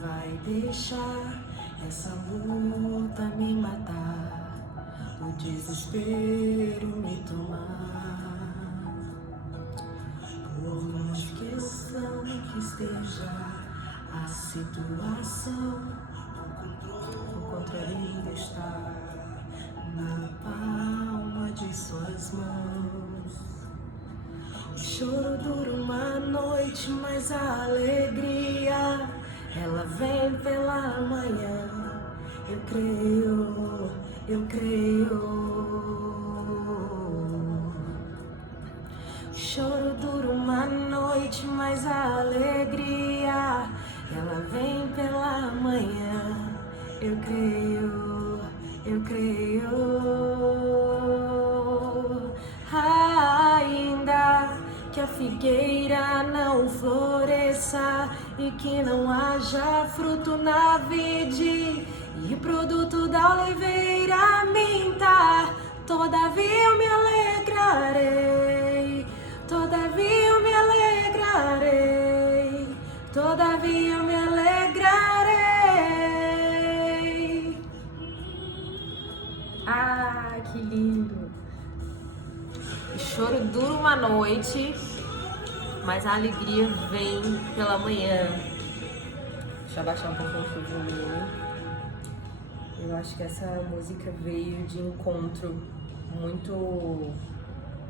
vai deixar essa luta me matar, o desespero me tomar. Por mais questão que esteja a situação, o controle ainda está na palma de suas mãos. O choro dura uma noite, mas a alegria ela vem pela manhã. Eu creio, eu creio. O choro dura uma noite, mas a alegria ela vem pela manhã. Eu creio, eu creio. Ainda que a figueira não floresça e que não haja fruto na vide e o produto da oliveira minta, todavia eu me alegrarei, todavia eu me alegrarei, todavia eu me alegrarei. Ah, que lindo! O choro dura uma noite, mas a alegria vem pela manhã. Deixa eu abaixar um pouco o volume. Eu acho que essa música veio de encontro muito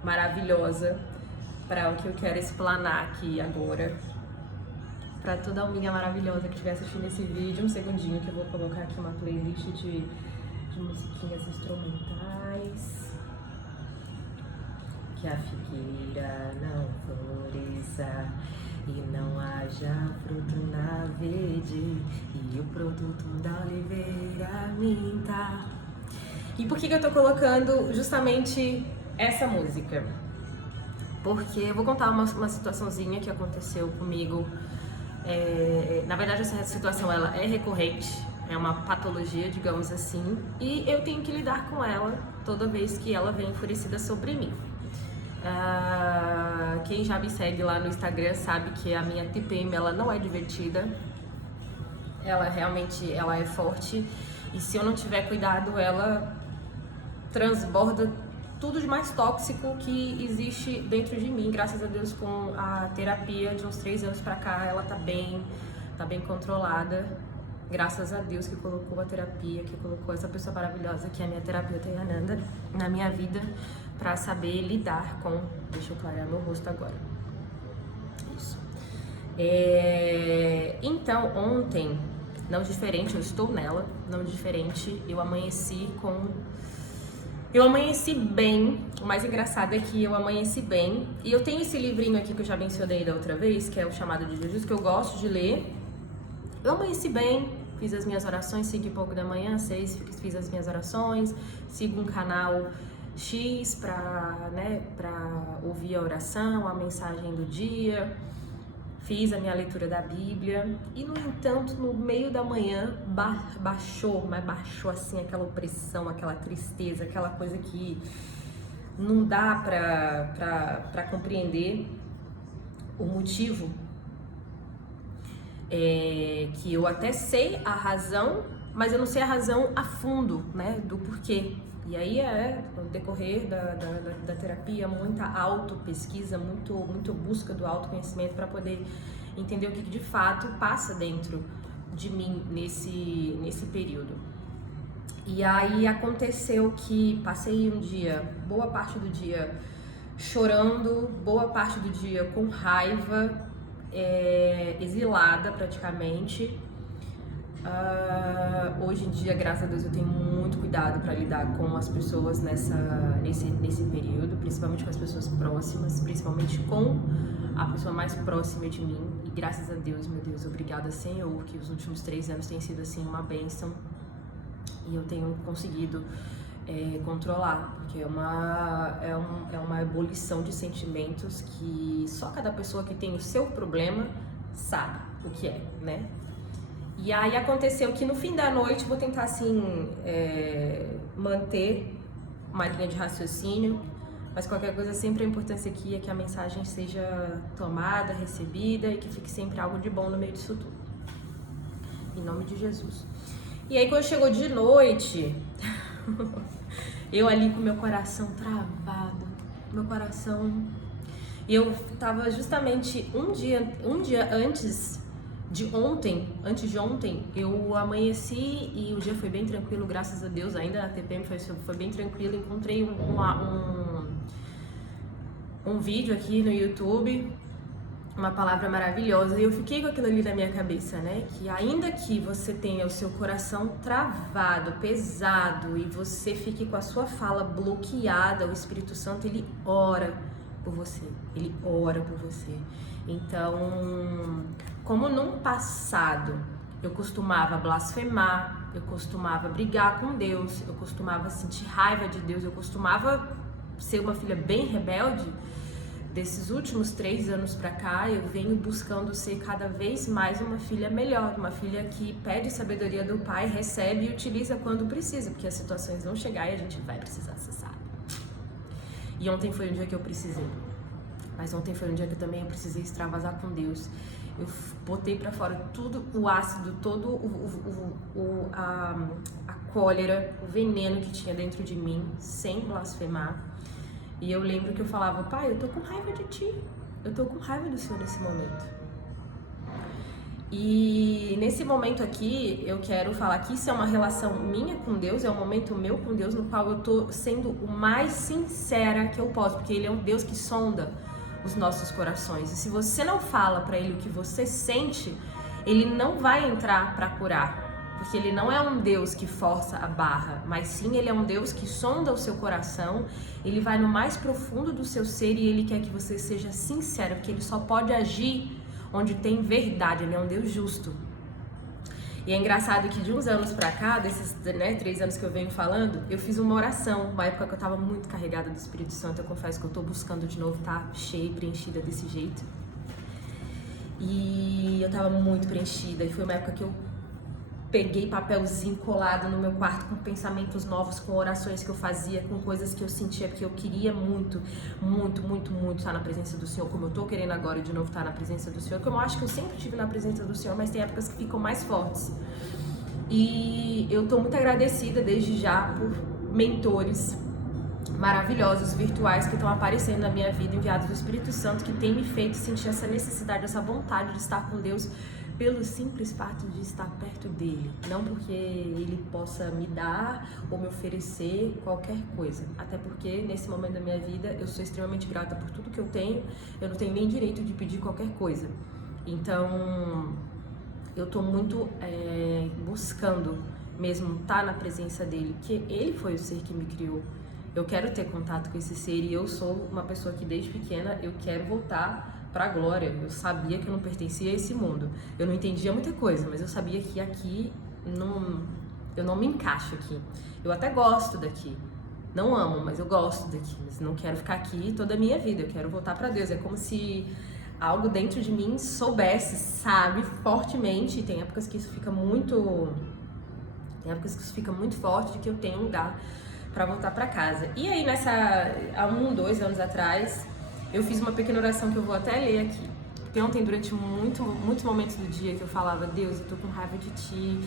maravilhosa para o que eu quero explanar aqui agora. Para toda alminha maravilhosa que estiver assistindo esse vídeo, um segundinho que eu vou colocar aqui uma playlist de musiquinhas instrumentais. Que a figueira não floresça e não haja fruto na vide e o produto da oliveira minta. E por que eu tô colocando justamente essa música? Porque eu vou contar uma situaçãozinha que aconteceu comigo. Na verdade, essa situação ela é recorrente, é uma patologia, digamos assim, e eu tenho que lidar com ela toda vez que ela vem enfurecida sobre mim. Quem já me segue lá no Instagram sabe que a minha TPM ela não é divertida, ela realmente ela é forte e se eu não tiver cuidado ela transborda tudo de mais tóxico que existe dentro de mim. Graças a Deus, com a terapia de uns 3 anos pra cá, ela tá bem controlada. Graças a Deus que colocou a terapia, que colocou essa pessoa maravilhosa que é a minha terapeuta Yananda na minha vida pra saber lidar com... Deixa eu clarear meu rosto agora. Isso. Então, ontem, não diferente, eu estou nela, não diferente, eu amanheci bem. O mais engraçado é que eu amanheci bem. E eu tenho esse livrinho aqui que eu já mencionei da outra vez, que é o Chamado de Jesus, que eu gosto de ler. Eu amanheci bem, fiz as minhas orações 5h pouco da manhã, 6, fiz as minhas orações, sigo um canal X pra ouvir a oração, a mensagem do dia, fiz a minha leitura da Bíblia e, no entanto, no meio da manhã baixou assim aquela opressão, aquela tristeza, aquela coisa que não dá pra compreender o motivo. Que eu até sei a razão, mas eu não sei a razão a fundo, né, do porquê. E aí no decorrer da terapia, muita autopesquisa, muito busca do autoconhecimento para poder entender o que de fato passa dentro de mim nesse período. E aí aconteceu que passei um dia, boa parte do dia chorando, boa parte do dia com raiva, exilada praticamente. Hoje em dia, graças a Deus, eu tenho muito cuidado para lidar com as pessoas nesse período, principalmente com as pessoas próximas, principalmente com a pessoa mais próxima de mim. E graças a Deus, meu Deus, obrigada, Senhor, que os últimos 3 anos têm sido assim uma bênção e eu tenho conseguido controlar, porque é uma ebulição de sentimentos que só cada pessoa que tem o seu problema sabe o que é, né? E aí aconteceu que no fim da noite, vou tentar assim manter uma linha de raciocínio, mas qualquer coisa, sempre a importância aqui é que a mensagem seja tomada, recebida e que fique sempre algo de bom no meio disso tudo. em nome de Jesus. E aí quando chegou de noite, eu ali com meu coração travado, meu coração... E eu tava justamente um dia antes de ontem, eu amanheci e o dia foi bem tranquilo, graças a Deus, ainda na TPM foi bem tranquilo. Encontrei um vídeo aqui no YouTube, uma palavra maravilhosa, e eu fiquei com aquilo ali na minha cabeça, né? Que ainda que você tenha o seu coração travado, pesado, e você fique com a sua fala bloqueada, o Espírito Santo, ele ora por você, ele ora por você. Então, como num passado eu costumava blasfemar, eu costumava brigar com Deus, eu costumava sentir raiva de Deus, eu costumava ser uma filha bem rebelde, desses últimos 3 anos pra cá, eu venho buscando ser cada vez mais uma filha melhor, uma filha que pede sabedoria do Pai, recebe e utiliza quando precisa, porque as situações vão chegar e a gente vai precisar, você sabe. E ontem foi um dia que eu precisei, mas ontem foi um dia que também eu precisei extravasar com Deus. Eu botei pra fora tudo o ácido, todo a cólera, o veneno que tinha dentro de mim, sem blasfemar. E eu lembro que eu falava, Pai, eu tô com raiva de ti, eu tô com raiva do Senhor nesse momento. E nesse momento aqui, eu quero falar que isso é uma relação minha com Deus, é um momento meu com Deus, no qual eu tô sendo o mais sincera que eu posso, porque Ele é um Deus que sonda os nossos corações. E se você não fala pra Ele o que você sente, Ele não vai entrar pra curar, porque Ele não é um Deus que força a barra, mas sim Ele é um Deus que sonda o seu coração, Ele vai no mais profundo do seu ser e Ele quer que você seja sincero, porque Ele só pode agir onde tem verdade, Ele é um Deus justo. E é engraçado que de uns anos pra cá, desses 3 anos que eu venho falando, eu fiz uma oração, uma época que eu tava muito carregada do Espírito Santo, eu confesso que eu tô buscando de novo, tá cheia e preenchida desse jeito. E eu tava muito preenchida, e foi uma época que eu peguei papelzinho colado no meu quarto com pensamentos novos, com orações que eu fazia, com coisas que eu sentia, porque eu queria muito estar na presença do Senhor, como eu tô querendo agora de novo estar na presença do Senhor, como eu acho que eu sempre estive na presença do Senhor, mas tem épocas que ficam mais fortes. E eu tô muito agradecida desde já por mentores maravilhosos, virtuais, que estão aparecendo na minha vida, enviados do Espírito Santo, que tem me feito sentir essa necessidade, essa vontade de estar com Deus, pelo simples fato de estar perto dele, não porque ele possa me dar ou me oferecer qualquer coisa, até porque nesse momento da minha vida eu sou extremamente grata por tudo que eu tenho, eu não tenho nem direito de pedir qualquer coisa, então eu tô muito buscando mesmo estar na presença dele, porque ele foi o ser que me criou. Eu quero ter contato com esse ser e eu sou uma pessoa que desde pequena eu quero voltar pra glória. Eu sabia que eu não pertencia a esse mundo. Eu não entendia muita coisa, mas eu sabia que aqui eu não me encaixo aqui. Eu até gosto daqui. Não amo, mas eu gosto daqui. Mas não quero ficar aqui toda a minha vida. Eu quero voltar pra Deus. É como se algo dentro de mim soubesse, sabe, fortemente. Tem épocas que isso fica muito... Tem épocas que isso fica muito forte de que eu tenho um lugar pra voltar pra casa. E aí, há 2 anos atrás, eu fiz uma pequena oração que eu vou até ler aqui. Porque ontem, durante muitos momentos do dia, que eu falava, Deus, eu tô com raiva de ti,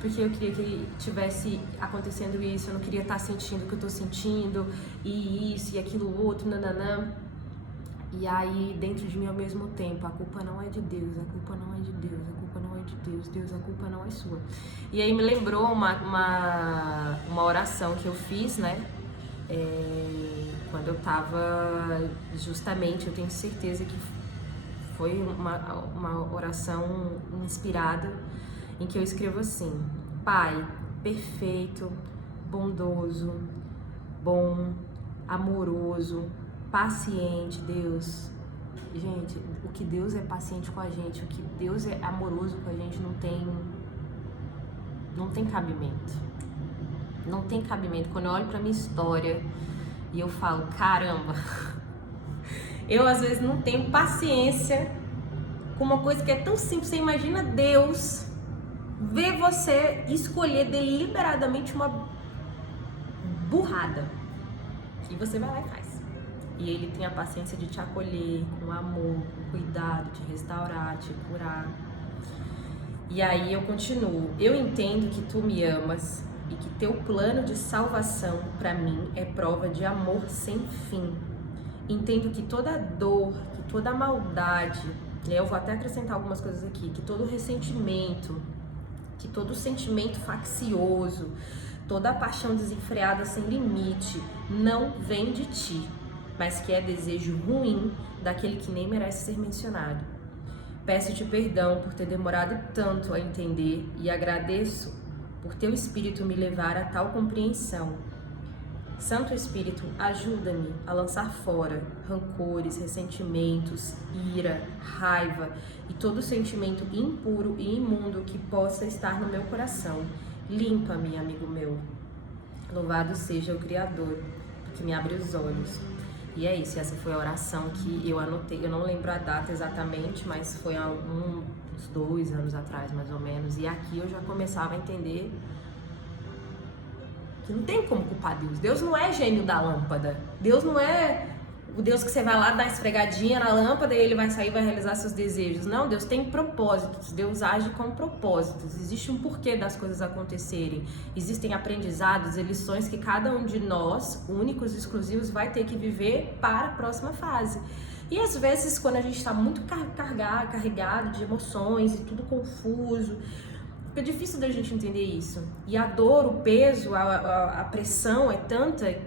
porque eu queria que tivesse acontecendo isso, eu não queria estar sentindo o que eu tô sentindo, e isso, e aquilo outro, nananã. E aí, dentro de mim, ao mesmo tempo, a culpa não é de Deus, a culpa não é de Deus, a culpa não é de Deus, Deus, a culpa não é sua. E aí me lembrou uma oração que eu fiz, né? Quando eu tava, justamente, eu tenho certeza que foi uma oração inspirada, em que eu escrevo assim: Pai, perfeito, bondoso, bom, amoroso, paciente, Deus. Gente, o que Deus é paciente com a gente, o que Deus é amoroso com a gente não tem cabimento. Não tem cabimento. Quando eu olho pra minha história e eu falo, caramba, eu às vezes não tenho paciência com uma coisa que é tão simples. Você imagina Deus ver você escolher deliberadamente uma burrada e você vai lá e faz. E Ele tem a paciência de te acolher com amor, com cuidado, te restaurar, te curar. E aí eu continuo. Eu entendo que tu me amas e que teu plano de salvação para mim é prova de amor sem fim. Entendo que toda dor, que toda maldade, eu vou até acrescentar algumas coisas aqui, que todo ressentimento, que todo sentimento faccioso, toda paixão desenfreada sem limite não vem de ti, mas que é desejo ruim daquele que nem merece ser mencionado. Peço-te perdão por ter demorado tanto a entender e agradeço por teu Espírito me levar a tal compreensão. Santo Espírito, ajuda-me a lançar fora rancores, ressentimentos, ira, raiva e todo sentimento impuro e imundo que possa estar no meu coração. Limpa-me, amigo meu. Louvado seja o Criador, que me abre os olhos. E é isso, essa foi a oração que eu anotei. Eu não lembro a data exatamente, mas foi há uns 2 anos atrás, mais ou menos. E aqui eu já começava a entender que não tem como culpar Deus. Deus não é gênio da lâmpada. Deus não é o Deus que você vai lá dar uma esfregadinha na lâmpada e ele vai sair e vai realizar seus desejos. Não, Deus tem propósitos. Deus age com propósitos. Existe um porquê das coisas acontecerem. Existem aprendizados e lições que cada um de nós, únicos e exclusivos, vai ter que viver para a próxima fase. E às vezes, quando a gente está muito carregado de emoções e tudo confuso, é difícil da gente entender isso. E a dor, o peso, a pressão é tanta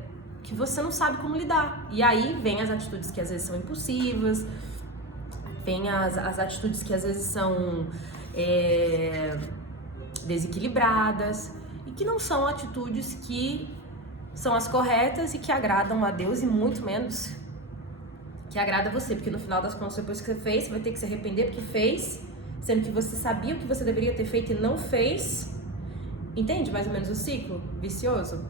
que você não sabe como lidar. E aí vem as atitudes que às vezes são impulsivas, vem as atitudes que às vezes são desequilibradas e que não são atitudes que são as corretas e que agradam a Deus e muito menos que agrada a você. Porque no final das contas, depois que você fez, você vai ter que se arrepender porque fez, sendo que você sabia o que você deveria ter feito e não fez. Entende mais ou menos o ciclo vicioso?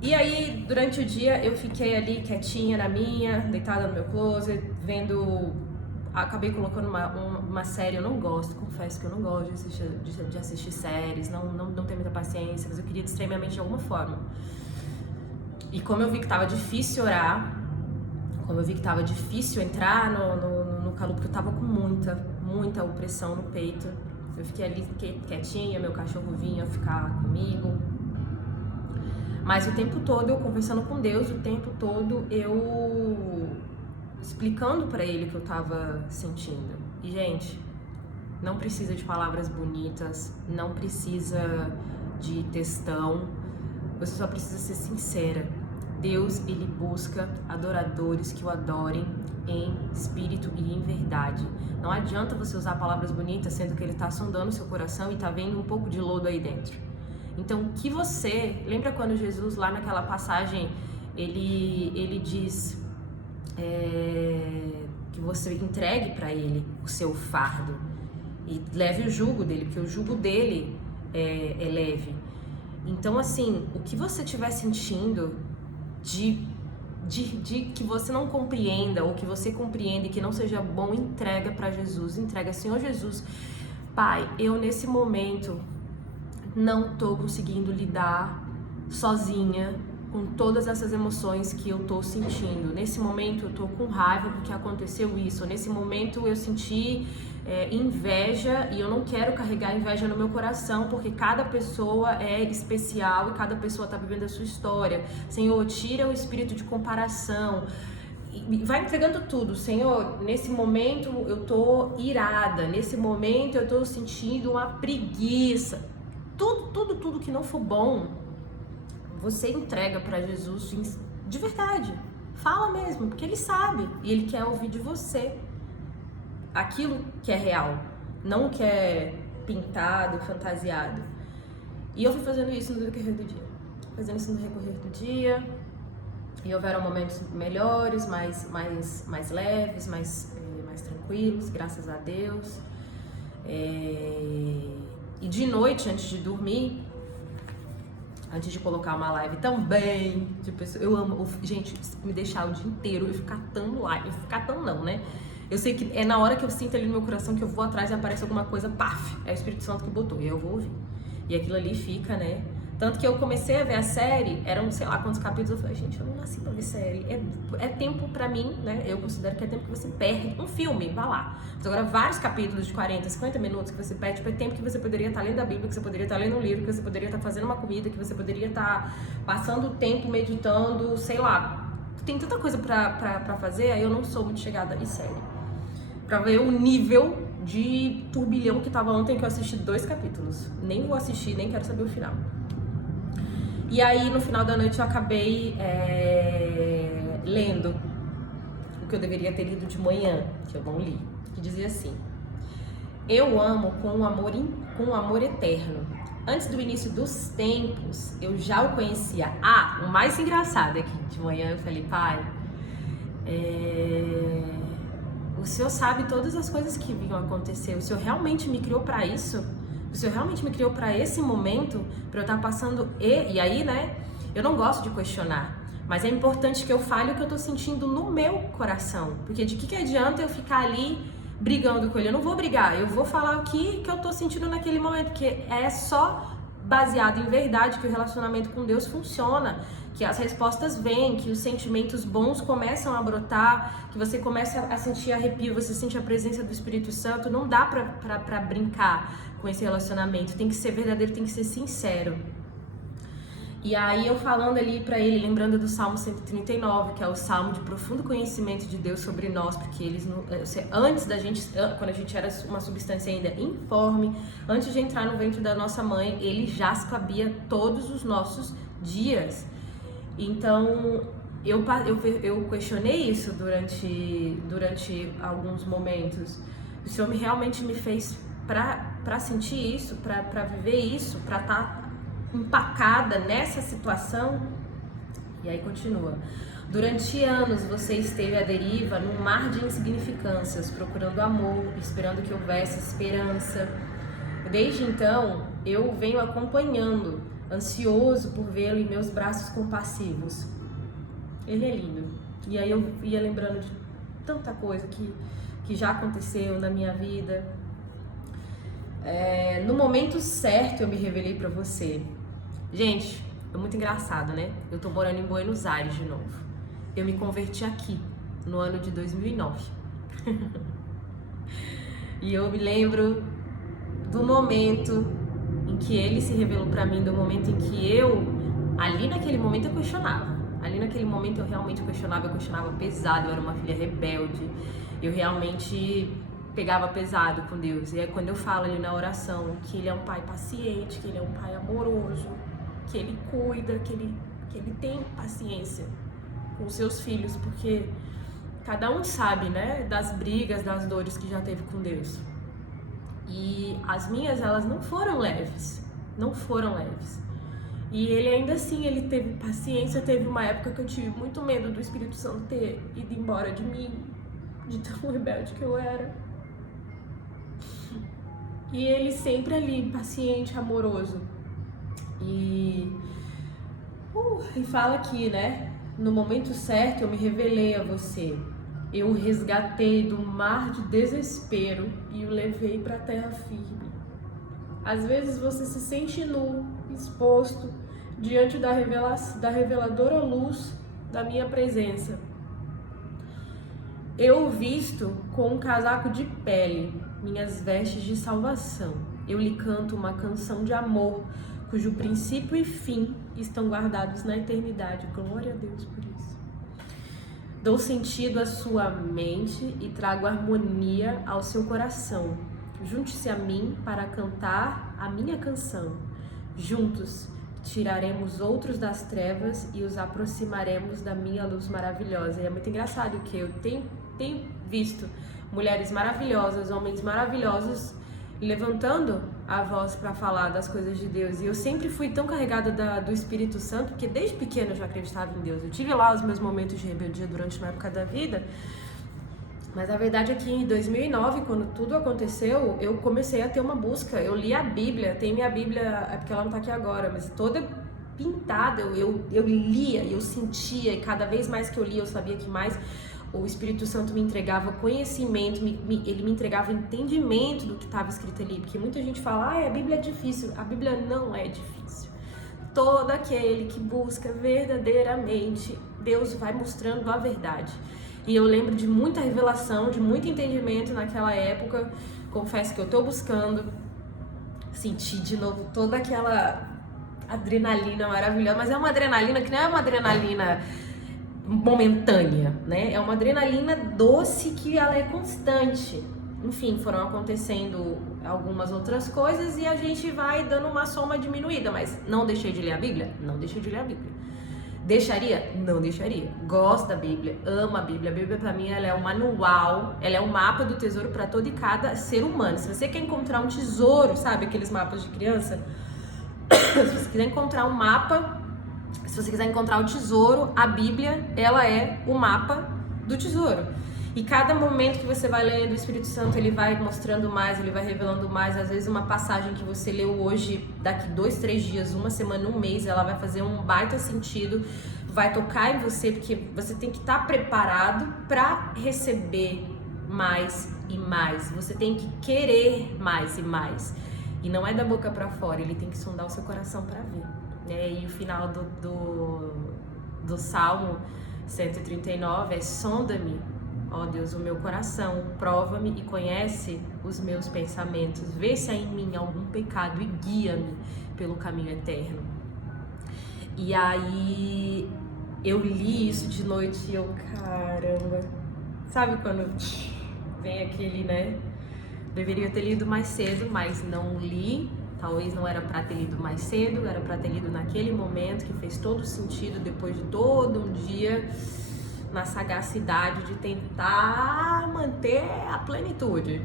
E aí, durante o dia, eu fiquei ali quietinha na minha, deitada no meu closet, vendo... Acabei colocando uma série, eu não gosto, confesso que eu não gosto de assistir séries, não tenho muita paciência, mas eu queria distrair minha mente de alguma forma. E como eu vi que tava difícil orar, como eu vi que tava difícil entrar no calor, porque eu tava com muita opressão no peito, eu fiquei ali quietinha, meu cachorro vinha ficar comigo. Mas o tempo todo eu conversando com Deus, o tempo todo eu explicando pra Ele o que eu tava sentindo. E, gente, não precisa de palavras bonitas, não precisa de textão, você só precisa ser sincera. Deus, Ele busca adoradores que o adorem em espírito e em verdade. Não adianta você usar palavras bonitas, sendo que Ele tá sondando o seu coração e tá vendo um pouco de lodo aí dentro. Então, que você... Lembra quando Jesus, lá naquela passagem, ele diz que você entregue para Ele o seu fardo e leve o jugo dele, porque o jugo dele é leve. Então, assim, o que você estiver sentindo de que você não compreenda ou que você compreenda e que não seja bom, entrega para Jesus. Entrega, Senhor Jesus, Pai, eu nesse momento... não tô conseguindo lidar sozinha com todas essas emoções que eu tô sentindo. Nesse momento eu tô com raiva porque aconteceu isso. Nesse momento eu senti inveja e eu não quero carregar inveja no meu coração porque cada pessoa é especial e cada pessoa tá vivendo a sua história. Senhor, tira o espírito de comparação. E vai entregando tudo. Senhor, nesse momento eu tô irada. Nesse momento eu tô sentindo uma preguiça. Tudo que não for bom, você entrega para Jesus de verdade. Fala mesmo, porque Ele sabe e Ele quer ouvir de você aquilo que é real, não o que é pintado, fantasiado. E eu fui fazendo isso no decorrer do dia. E houveram momentos melhores, mais leves, mais tranquilos, graças a Deus. E de noite, antes de dormir, antes de colocar uma live também, eu amo, gente, me deixar o dia inteiro e ficar tão live, não, né? Eu sei que é na hora que eu sinto ali no meu coração que eu vou atrás e aparece alguma coisa, paf, é o Espírito Santo que botou, e eu vou ouvir. E aquilo ali fica, né, Tanto que eu comecei a ver a série, eram sei lá quantos capítulos, eu falei, gente, eu não nasci pra ver série. É tempo pra mim, né? Eu considero que é tempo que você perde. Um filme, vá lá. Mas agora, vários capítulos de 40, 50 minutos que você perde, tipo, é tempo que você poderia estar lendo a Bíblia, que você poderia estar lendo um livro, que você poderia estar fazendo uma comida, que você poderia estar passando o tempo meditando, sei lá. Tem tanta coisa pra fazer, aí eu não sou muito chegada em série. Pra ver o nível de turbilhão que tava ontem, que eu assisti 2 capítulos. Nem vou assistir, nem quero saber o final. E aí, no final da noite, eu acabei lendo o que eu deveria ter lido de manhã, que eu não li, que dizia assim: eu amo com um amor eterno. Antes do início dos tempos, eu já o conhecia. Ah, o mais engraçado é que de manhã eu falei, pai, o Senhor sabe todas as coisas que vinham acontecer. O Senhor realmente me criou para isso? O Senhor realmente me criou para esse momento, para eu estar passando... E aí, né, eu não gosto de questionar, mas é importante que eu fale o que eu tô sentindo no meu coração. Porque de que adianta eu ficar ali brigando com ele? Eu não vou brigar, eu vou falar o que eu tô sentindo naquele momento, porque é só baseado em verdade que o relacionamento com Deus funciona, que as respostas vêm, que os sentimentos bons começam a brotar, que você começa a sentir arrepio, você sente a presença do Espírito Santo. Não dá pra brincar com esse relacionamento, tem que ser verdadeiro, tem que ser sincero. E aí eu falando ali pra ele, lembrando do Salmo 139, que é o Salmo de profundo conhecimento de Deus sobre nós, porque eles antes da gente, quando a gente era uma substância ainda informe, antes de entrar no ventre da nossa mãe, ele já sabia todos os nossos dias. Então eu questionei isso durante alguns momentos. O Senhor realmente me fez pra sentir isso, pra viver isso, pra estar empacada nessa situação. E aí continua: durante anos você esteve à deriva num mar de insignificâncias, procurando amor, esperando que houvesse esperança. Desde então eu venho acompanhando, ansioso por vê-lo em meus braços compassivos. Ele é lindo. E aí eu ia lembrando de tanta coisa que já aconteceu na minha vida. No momento certo eu me revelei pra você. Gente, é muito engraçado, né? Eu tô morando em Buenos Aires de novo. Eu me converti aqui, no ano de 2009. E eu me lembro do momento em que ele se revelou pra mim, do momento em que ali naquele momento eu questionava. Ali naquele momento eu realmente questionava pesado, eu era uma filha rebelde. Eu realmente pegava pesado com Deus. E aí quando eu falo ali na oração que ele é um pai paciente, que ele é um pai amoroso, que ele cuida, que ele tem paciência com os seus filhos, porque cada um sabe, né, das brigas, das dores que já teve com Deus. E as minhas, elas não foram leves. E ele ainda assim, ele teve paciência. Teve uma época que eu tive muito medo do Espírito Santo ter ido embora de mim, de tão rebelde que eu era. E ele sempre ali, paciente, amoroso. E fala aqui, né? No momento certo eu me revelei a você. Eu o resgatei do mar de desespero e o levei para a terra firme. Às vezes você se sente nu, exposto, diante da reveladora luz da minha presença. Eu o visto com um casaco de pele, minhas vestes de salvação. Eu lhe canto uma canção de amor, cujo princípio e fim estão guardados na eternidade. Glória a Deus por isso. Dou sentido à sua mente e trago harmonia ao seu coração. Junte-se a mim para cantar a minha canção. Juntos tiraremos outros das trevas e os aproximaremos da minha luz maravilhosa. E é muito engraçado que eu tenho visto mulheres maravilhosas, homens maravilhosos levantando a voz para falar das coisas de Deus. E eu sempre fui tão carregada do Espírito Santo, porque desde pequena eu já acreditava em Deus. Eu tive lá os meus momentos de rebeldia durante uma época da vida, mas a verdade é que em 2009, quando tudo aconteceu, eu comecei a ter uma busca. Eu li a Bíblia, tem minha Bíblia, é porque ela não tá aqui agora, mas toda pintada, eu lia, eu sentia, e cada vez mais que eu lia, eu sabia que mais o Espírito Santo me entregava conhecimento, ele me entregava entendimento do que estava escrito ali, porque muita gente fala, a Bíblia é difícil. A Bíblia não é difícil. todo aquele que busca verdadeiramente, Deus vai mostrando a verdade. E eu lembro de muita revelação, de muito entendimento naquela época. Confesso que eu tô buscando sentir de novo toda aquela adrenalina maravilhosa, mas é uma adrenalina que não é uma adrenalina momentânea, né? É uma adrenalina doce que ela é constante. Enfim, foram acontecendo algumas outras coisas e a gente vai dando uma soma diminuída, mas não deixei de ler a Bíblia? Não deixei de ler a Bíblia. Deixaria? Não deixaria. Gosto da Bíblia, amo a Bíblia. A Bíblia pra mim ela é um manual, ela é um mapa do tesouro para todo e cada ser humano. Se você quer encontrar um tesouro, sabe aqueles mapas de criança? Se você quiser encontrar um mapa, se você quiser encontrar o tesouro, a Bíblia, ela é o mapa do tesouro. E cada momento que você vai lendo, o Espírito Santo, ele vai mostrando mais, ele vai revelando mais. Às vezes uma passagem que você leu hoje, daqui 2, 3 dias, uma semana, um mês, ela vai fazer um baita sentido, vai tocar em você, porque você tem que estar preparado para receber mais e mais. Você tem que querer mais e mais. E não é da boca para fora, ele tem que sondar o seu coração para ver. E o final do Salmo 139 é: sonda-me, ó Deus, o meu coração, prova-me e conhece os meus pensamentos, vê se há em mim algum pecado e guia-me pelo caminho eterno. E aí eu li isso de noite e eu, caramba, sabe quando vem aquele, né? Deveria ter lido mais cedo, mas não li. Talvez não era para ter lido mais cedo, era para ter lido naquele momento, que fez todo sentido depois de todo um dia na sagacidade de tentar manter a plenitude.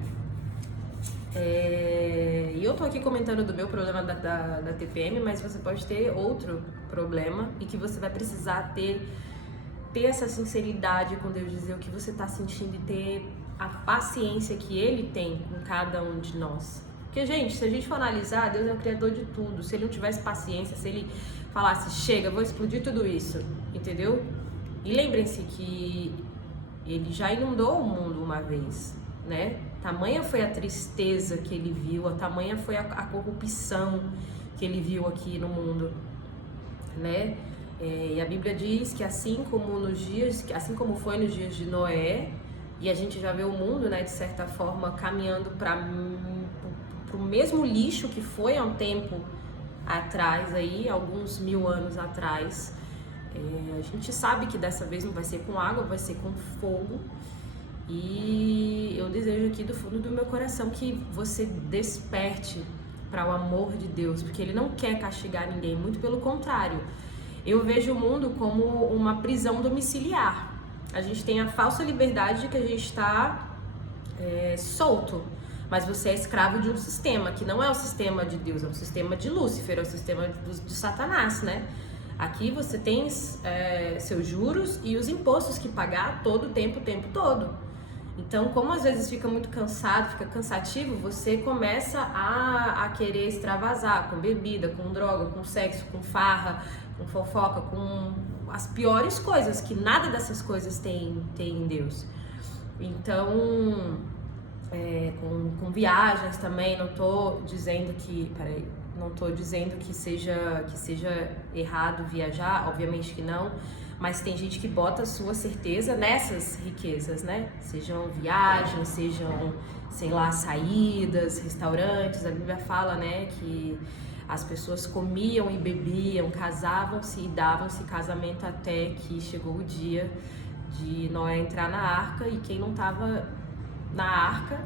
E eu tô aqui comentando do meu problema da TPM, mas você pode ter outro problema e que você vai precisar ter essa sinceridade com Deus, dizer o que você tá sentindo e ter a paciência que Ele tem com cada um de nós. Porque, gente, se a gente for analisar, Deus é o criador de tudo. Se Ele não tivesse paciência, se Ele falasse, chega, vou explodir tudo isso, entendeu? E lembrem-se que Ele já inundou o mundo uma vez, né? Tamanha foi a tristeza que Ele viu, tamanha foi a corrupção que Ele viu aqui no mundo, né? E a Bíblia diz que assim como foi nos dias de Noé, e a gente já vê o mundo, né, de certa forma, caminhando para o mesmo lixo que foi há um tempo atrás, aí, alguns 1000 anos atrás. A gente sabe que dessa vez não vai ser com água, vai ser com fogo. E eu desejo aqui do fundo do meu coração que você desperte para o amor de Deus, porque Ele não quer castigar ninguém, muito pelo contrário. Eu vejo o mundo como uma prisão domiciliar. A gente tem a falsa liberdade de que a gente está solto, mas você é escravo de um sistema que não é o sistema de Deus, é o sistema de Lúcifer, é o sistema de Satanás, né? Aqui você tem seus juros e os impostos que pagar todo o tempo todo. Então, como às vezes fica muito cansado, fica cansativo, você começa a querer extravasar com bebida, com droga, com sexo, com farra, com fofoca, com as piores coisas, que nada dessas coisas tem em Deus. Então, com viagens também, não tô dizendo que seja errado viajar, obviamente que não, mas tem gente que bota a sua certeza nessas riquezas, né? Sejam viagens, sejam, sei lá, saídas, restaurantes. A Bíblia fala, né, que as pessoas comiam e bebiam, casavam-se e davam-se casamento até que chegou o dia de Noé entrar na arca, e quem não estava na arca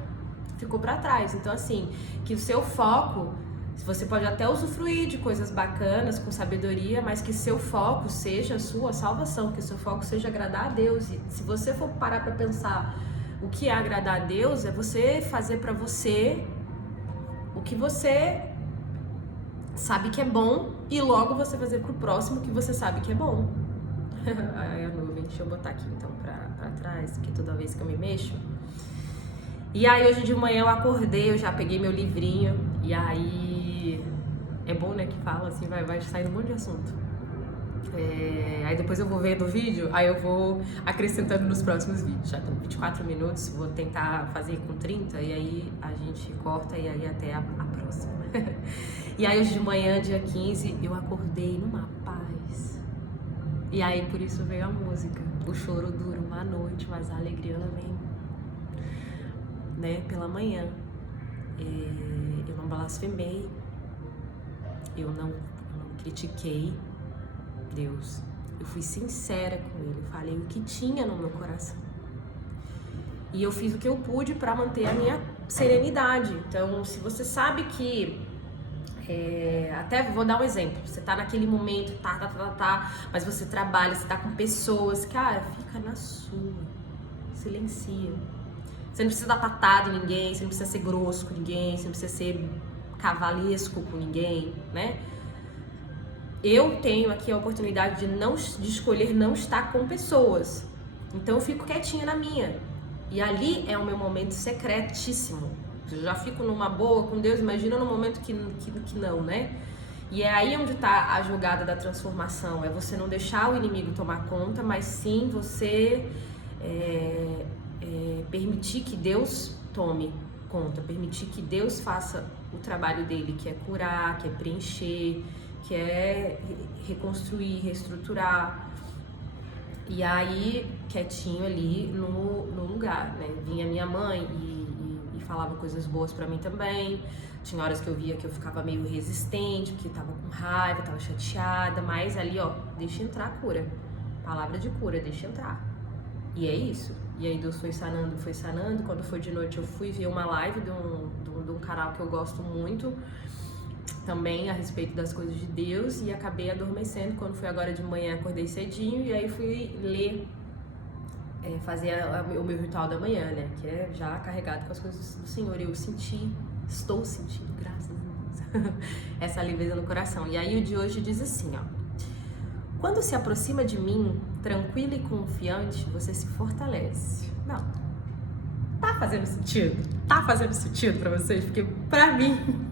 ficou para trás. Então, assim, que o seu foco, você pode até usufruir de coisas bacanas, com sabedoria, mas que seu foco seja a sua salvação, que seu foco seja agradar a Deus. E se você for parar para pensar o que é agradar a Deus, é você fazer para você o que você sabe que é bom e logo você fazer pro próximo o que você sabe que é bom. Ai, a nuvem, deixa eu botar aqui então pra trás, porque toda vez que eu me mexo. E aí hoje de manhã eu acordei, eu já peguei meu livrinho, e aí é bom, né, que fala assim, vai sair um monte de assunto. Aí depois eu vou vendo o vídeo, aí eu vou acrescentando nos próximos vídeos. Já tem 24 minutos, vou tentar fazer com 30, e aí a gente corta, e aí até a próxima. E aí hoje de manhã, dia 15, eu acordei numa paz. E aí por isso veio a música. O choro dura uma noite, mas a alegria ela vem, né, pela manhã. Eu não blasfemei, eu não critiquei Deus. Eu fui sincera com Ele, falei o que tinha no meu coração. E eu fiz o que eu pude para manter a minha serenidade. Então, se você sabe que... até vou dar um exemplo. Você tá naquele momento, mas você trabalha, você tá com pessoas. Cara, fica na sua. Silencia. Você não precisa dar patada em ninguém, você não precisa ser grosso com ninguém, você não precisa ser cavalesco com ninguém, né? Eu tenho aqui a oportunidade de escolher não estar com pessoas. Então eu fico quietinha na minha. E ali é o meu momento secretíssimo. Eu já fico numa boa com Deus, imagina no momento que não, né? E é aí onde está a jogada da transformação. É você não deixar o inimigo tomar conta, mas sim você permitir que Deus tome conta. Permitir que Deus faça o trabalho dele, que é curar, que é preencher, que é reconstruir, reestruturar. E aí, quietinho ali no lugar, né? Vinha minha mãe e falava coisas boas pra mim também. Tinha horas que eu via que eu ficava meio resistente, porque tava com raiva, tava chateada, mas ali, ó, deixa entrar a cura. Palavra de cura, deixa entrar. E é isso. E aí Deus foi sanando, foi sanando. Quando foi de noite eu fui ver uma live de um canal que eu gosto muito, também a respeito das coisas de Deus, e acabei adormecendo. Quando foi agora de manhã, acordei cedinho e aí fui ler, fazer o meu ritual da manhã, né, que é já carregado com as coisas do Senhor. Eu estou sentindo, graças a Deus, essa leveza no coração. E aí o de hoje diz assim, ó: quando se aproxima de mim, tranquilo e confiante, você se fortalece. Não, tá fazendo sentido? Tá fazendo sentido pra vocês? Porque pra mim...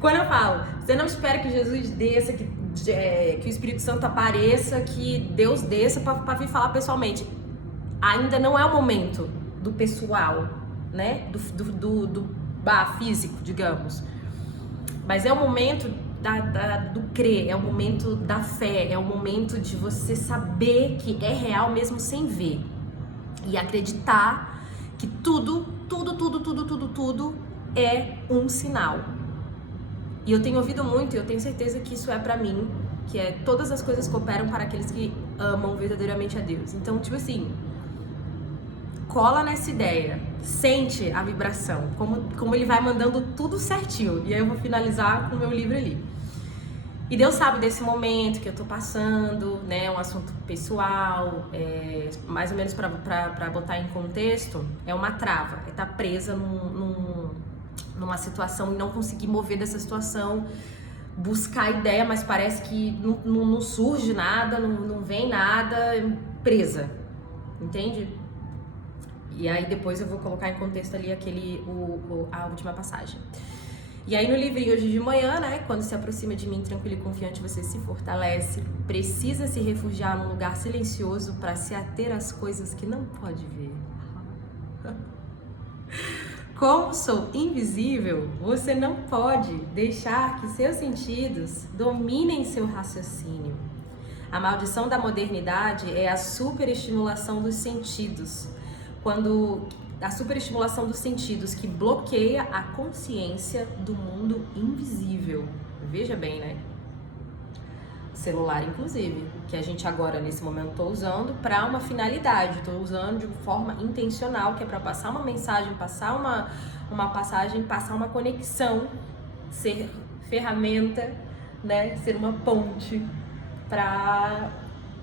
Quando eu falo, você não espera que Jesus desça, que o Espírito Santo apareça, que Deus desça pra vir falar pessoalmente. Ainda não é o momento do pessoal, né? Do físico, digamos. Mas é o momento do crer, é o momento da fé, é o momento de você saber que é real mesmo sem ver. E acreditar que tudo é um sinal. E eu tenho ouvido muito, e eu tenho certeza que isso é pra mim, que é todas as coisas cooperam para aqueles que amam verdadeiramente a Deus. Então, tipo assim, cola nessa ideia, sente a vibração, como ele vai mandando tudo certinho. E aí eu vou finalizar com o meu livro ali. E Deus sabe desse momento que eu tô passando, né, um assunto pessoal, mais ou menos pra botar em contexto, é uma trava, é estar presa numa situação e não conseguir mover dessa situação, buscar ideia, mas parece que não surge nada, não vem nada, presa, entende? E aí depois eu vou colocar em contexto ali a última passagem. E aí no livrinho hoje de manhã, né, quando se aproxima de mim tranquilo e confiante, você se fortalece, precisa se refugiar num lugar silencioso para se ater às coisas que não pode ver. Como sou invisível, você não pode deixar que seus sentidos dominem seu raciocínio. A maldição da modernidade é a superestimulação dos sentidos. A superestimulação dos sentidos que bloqueia a consciência do mundo invisível. Veja bem, né? Celular, inclusive, que a gente agora, nesse momento, estou usando para uma finalidade, estou usando de forma intencional, que é para passar uma mensagem, passar uma passagem, passar uma conexão, ser ferramenta, né? Ser uma ponte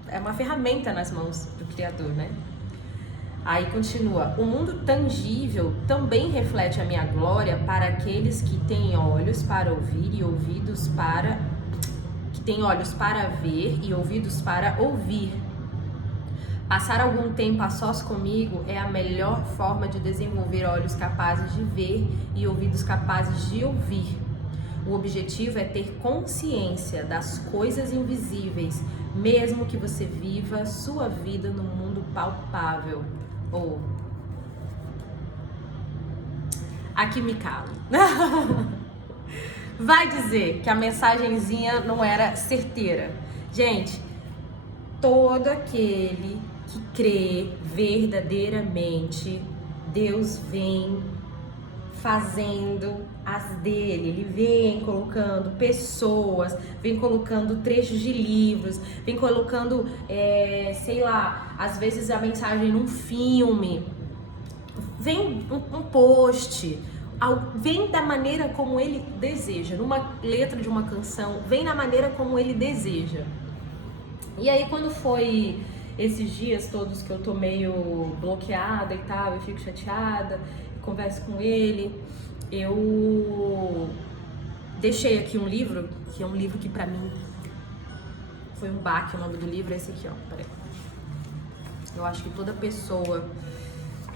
é uma ferramenta nas mãos do Criador, né? Aí continua: o mundo tangível também reflete a minha glória para aqueles que têm olhos para ouvir e ouvidos para... tem olhos para ver e ouvidos para ouvir. Passar algum tempo a sós comigo é a melhor forma de desenvolver olhos capazes de ver e ouvidos capazes de ouvir. O objetivo é ter consciência das coisas invisíveis, mesmo que você viva sua vida no mundo palpável. Aqui me calo. vai dizer que a mensagenzinha não era certeira. Gente, todo aquele que crê verdadeiramente, Deus vem fazendo as dele, ele vem colocando pessoas, vem colocando trechos de livros, vem colocando, sei lá, às vezes a mensagem num filme, vem um post, vem da maneira como ele deseja, numa letra de uma canção, vem da maneira como ele deseja. E aí quando foi esses dias todos que eu tô meio bloqueada e tal, eu fico chateada, converso com ele, eu deixei aqui um livro, que é um livro que pra mim foi um baque. O nome do livro é esse aqui, ó, peraí. Eu acho que toda pessoa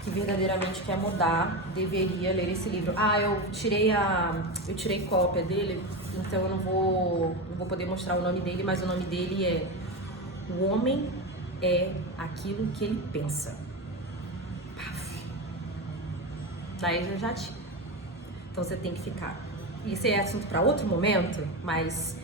que verdadeiramente quer mudar deveria ler esse livro. Eu tirei cópia dele, então eu não vou poder mostrar o nome dele, mas o nome dele é O Homem é Aquilo que Ele Pensa. Daí já tinha. Então você tem que ficar. Isso é assunto para outro momento, mas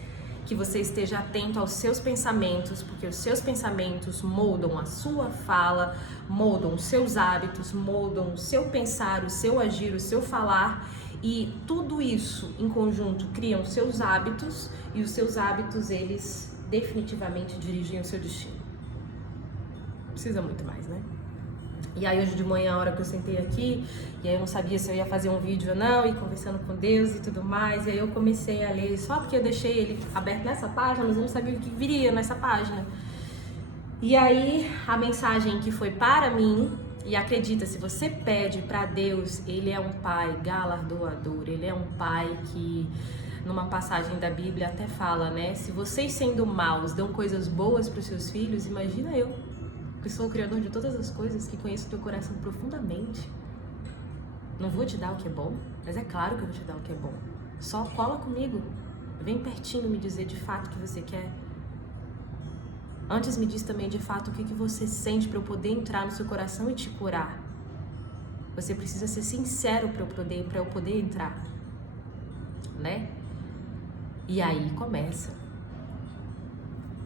que você esteja atento aos seus pensamentos, porque os seus pensamentos moldam a sua fala, moldam os seus hábitos, moldam o seu pensar, o seu agir, o seu falar, e tudo isso em conjunto criam os seus hábitos, e os seus hábitos, eles definitivamente dirigem o seu destino. Precisa muito mais, né? E aí hoje de manhã, a hora que eu sentei aqui, e aí eu não sabia se eu ia fazer um vídeo ou não, e conversando com Deus e tudo mais, e aí eu comecei a ler, só porque eu deixei ele aberto nessa página, mas eu não sabia o que viria nessa página. E aí a mensagem que foi para mim, e acredita, se você pede para Deus, Ele é um pai galardoador, Ele é um pai que, numa passagem da Bíblia até fala, né, se vocês sendo maus dão coisas boas para os seus filhos, imagina eu, que sou o Criador de todas as coisas, que conheço o teu coração profundamente. Não vou te dar o que é bom, mas é claro que eu vou te dar o que é bom. Só cola comigo, vem pertinho me dizer de fato o que você quer. Antes me diz também de fato o que você sente para eu poder entrar no seu coração e te curar. Você precisa ser sincero para eu poder entrar, né? E aí começa.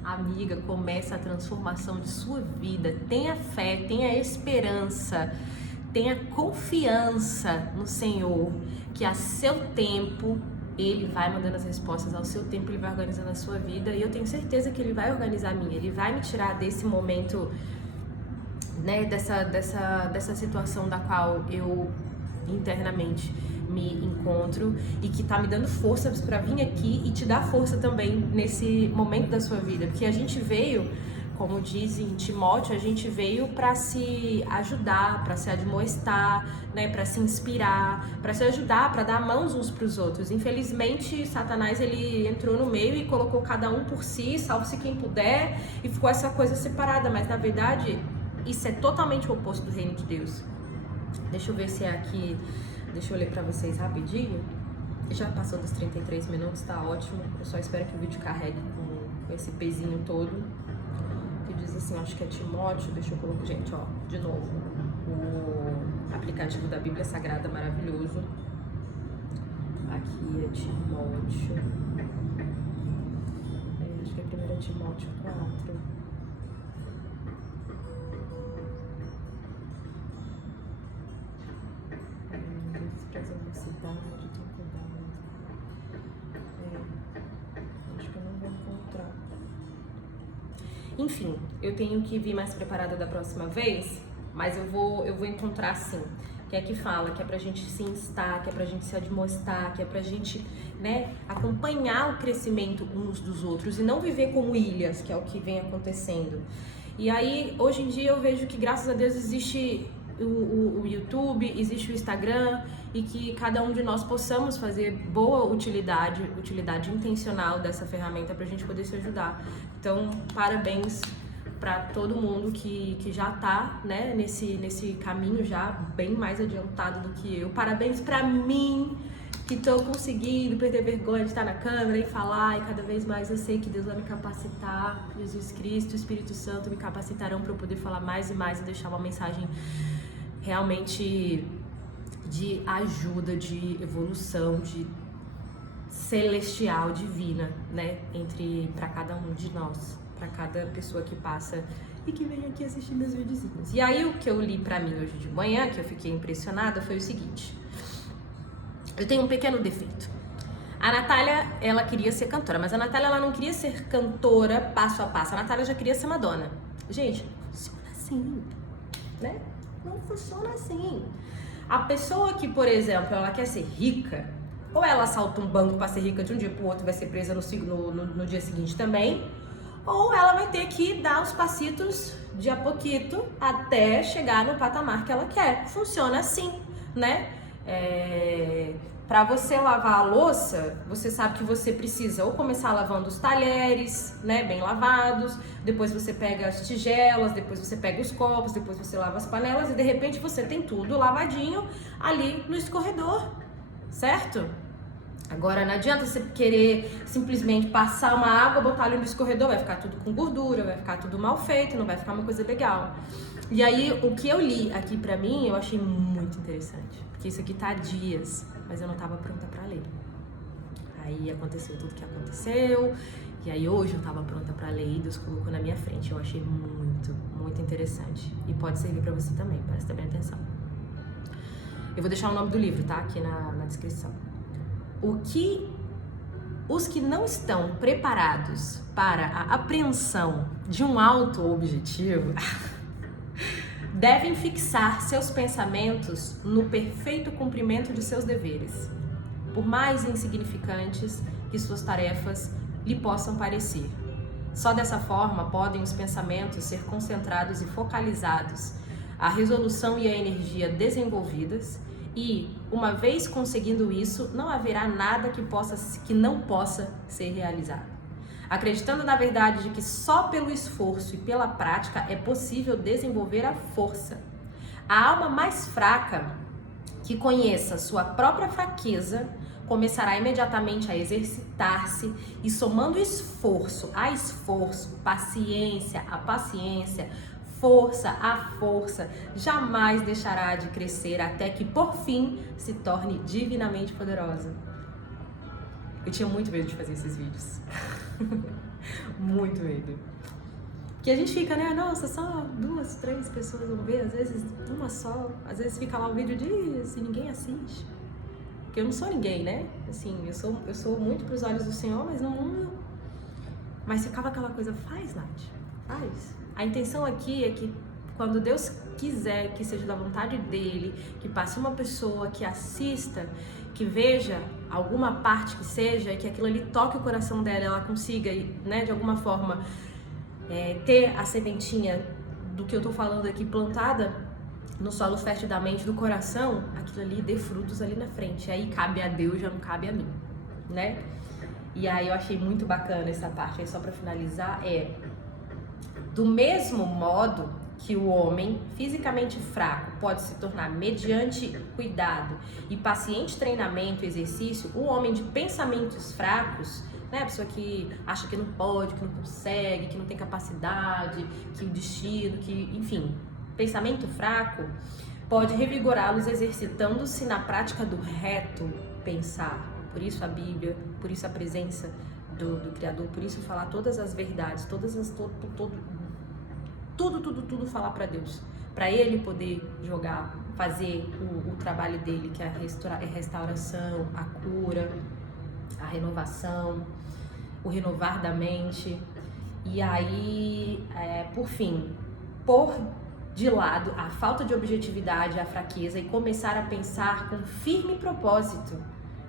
Amiga, começa a transformação de sua vida. Tenha fé, tenha esperança, tenha confiança no Senhor, que a seu tempo Ele vai mandando as respostas, ao seu tempo Ele vai organizando a sua vida, e eu tenho certeza que Ele vai organizar a minha. Ele vai me tirar desse momento, né, dessa situação da qual eu internamente me encontro, e que tá me dando forças para vir aqui e te dar força também nesse momento da sua vida, porque a gente veio, como diz em Timóteo, a gente veio para se ajudar, para se admoestar, né, para se inspirar, para se ajudar, para dar mãos uns para os outros. Infelizmente, Satanás, ele entrou no meio e colocou cada um por si, salve-se quem puder, e ficou essa coisa separada, mas na verdade isso é totalmente o oposto do reino de Deus. Deixa eu ver se é aqui. Deixa eu ler pra vocês rapidinho. Já passou dos 33 minutos, tá ótimo. Eu só espero que o vídeo carregue com esse pezinho todo. Que diz assim, acho que é Timóteo. Deixa eu colocar, gente, ó, de novo. O aplicativo da Bíblia Sagrada maravilhoso. Aqui é Timóteo. Acho que é 1 Timóteo 4. Acho que eu não vou encontrar. Enfim, eu tenho que vir mais preparada da próxima vez, mas eu vou encontrar sim. Que é que fala, que é pra gente se instar, que é pra gente se admoestar, que é pra gente, né, acompanhar o crescimento uns dos outros e não viver como ilhas, que é o que vem acontecendo. E aí, hoje em dia eu vejo que, graças a Deus, existe o YouTube, existe o Instagram, e que cada um de nós possamos fazer boa utilidade intencional dessa ferramenta pra gente poder se ajudar. Então, parabéns para todo mundo que já tá, né, nesse caminho já bem mais adiantado do que eu. Parabéns para mim, que tô conseguindo perder vergonha de estar na câmera e falar, e cada vez mais eu sei que Deus vai me capacitar. Jesus Cristo, o Espírito Santo me capacitarão para eu poder falar mais e mais e deixar uma mensagem realmente de ajuda, de evolução, de celestial, divina, né? Para cada um de nós, para cada pessoa que passa e que vem aqui assistir meus videozinhos. E aí o que eu li pra mim hoje de manhã, que eu fiquei impressionada, foi o seguinte: eu tenho um pequeno defeito. A Natália, ela queria ser cantora, mas a Natália, ela não queria ser cantora passo a passo. A Natália já queria ser Madonna. Gente, não funciona assim, né? Não funciona assim. A pessoa que, por exemplo, ela quer ser rica, ou ela assalta um banco para ser rica de um dia pro outro, vai ser presa no dia seguinte também, ou ela vai ter que dar os passitos de a pouquito até chegar no patamar que ela quer. Funciona assim, né? Para você lavar a louça, você sabe que você precisa ou começar lavando os talheres, né, bem lavados, depois você pega as tigelas, depois você pega os copos, depois você lava as panelas e de repente você tem tudo lavadinho ali no escorredor, certo? Agora não adianta você querer simplesmente passar uma água, botar ali no escorredor, vai ficar tudo com gordura, vai ficar tudo mal feito, não vai ficar uma coisa legal. E aí o que eu li aqui pra mim, eu achei muito interessante, porque isso aqui tá há dias, mas eu não tava pronta pra ler. Aí aconteceu tudo que aconteceu, e aí hoje eu tava pronta pra ler e Deus colocou na minha frente. Eu achei muito, muito interessante. E pode servir pra você também, presta bem atenção. Eu vou deixar o nome do livro, tá? Aqui na descrição. Os que não estão preparados para a apreensão de um alto objetivo devem fixar seus pensamentos no perfeito cumprimento de seus deveres, por mais insignificantes que suas tarefas lhe possam parecer. Só dessa forma podem os pensamentos ser concentrados e focalizados, a resolução e a energia desenvolvidas, e, uma vez conseguindo isso, não haverá nada que não possa ser realizado. Acreditando na verdade de que só pelo esforço e pela prática é possível desenvolver a força. A alma mais fraca, que conheça sua própria fraqueza, começará imediatamente a exercitar-se e, somando esforço a esforço, paciência a paciência, força a força, jamais deixará de crescer até que, por fim, se torne divinamente poderosa. Eu tinha muito medo de fazer esses vídeos. Muito medo. Porque a gente fica, né? Nossa, só 2, 3 pessoas vão ver, às vezes uma só. Às vezes fica lá o vídeo dias e ninguém assiste. Porque eu não sou ninguém, né? Assim, eu sou muito pros olhos do Senhor, mas no mundo... Mas ficava aquela coisa, faz, Nath, faz. A intenção aqui é que quando Deus quiser que seja da vontade dele, que passe uma pessoa que assista, que veja alguma parte que seja, e que aquilo ali toque o coração dela, ela consiga, né, de alguma forma, ter a sementinha do que eu tô falando aqui plantada no solo fértil da mente, do coração, aquilo ali dê frutos ali na frente. Aí cabe a Deus, já não cabe a mim, né? E aí eu achei muito bacana essa parte. Aí só pra finalizar, do mesmo modo que o homem fisicamente fraco pode se tornar mediante cuidado e paciente treinamento e exercício, o homem de pensamentos fracos, né, a pessoa que acha que não pode, que não consegue, que não tem capacidade, que o destino, que, enfim, pensamento fraco, pode revigorá-los exercitando-se na prática do reto pensar. Por isso a Bíblia, por isso a presença do Criador, por isso falar todas as verdades, tudo falar para Deus, para Ele poder jogar, fazer o trabalho dele, que é a restauração, a cura, a renovação, o renovar da mente. E aí, por fim, pôr de lado a falta de objetividade, a fraqueza e começar a pensar com firme propósito.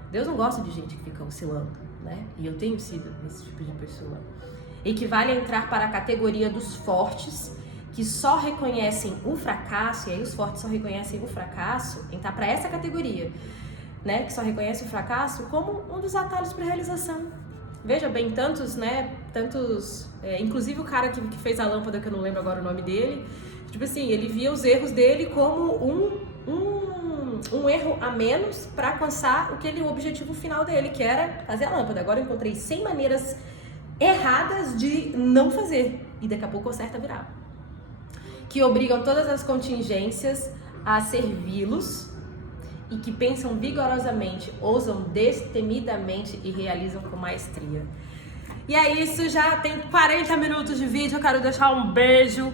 Deus não gosta de gente que fica oscilando, né? E eu tenho sido esse tipo de pessoa. Equivale a entrar para a categoria dos fortes, que só reconhecem o fracasso, e aí os fortes só reconhecem o fracasso, entrar para essa categoria, né, que só reconhece o fracasso como um dos atalhos para a realização. Veja bem, inclusive o cara que fez a lâmpada, que eu não lembro agora o nome dele, tipo assim, ele via os erros dele como um erro a menos para alcançar o objetivo final dele, que era fazer a lâmpada. Agora eu encontrei 100 maneiras erradas de não fazer, e daqui a pouco eu acerto a virar, que obrigam todas as contingências a servi-los e que pensam vigorosamente, ousam destemidamente e realizam com maestria. E é isso, já tem 40 minutos de vídeo, eu quero deixar um beijo,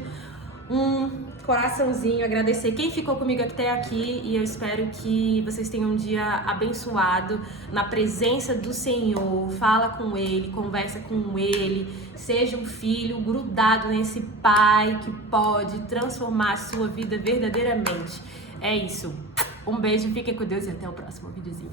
um coraçãozinho, agradecer quem ficou comigo até aqui e eu espero que vocês tenham um dia abençoado na presença do Senhor. Fala com Ele, conversa com Ele, seja um filho grudado nesse Pai que pode transformar a sua vida verdadeiramente. É isso. Um beijo, fiquem com Deus e até o próximo videozinho.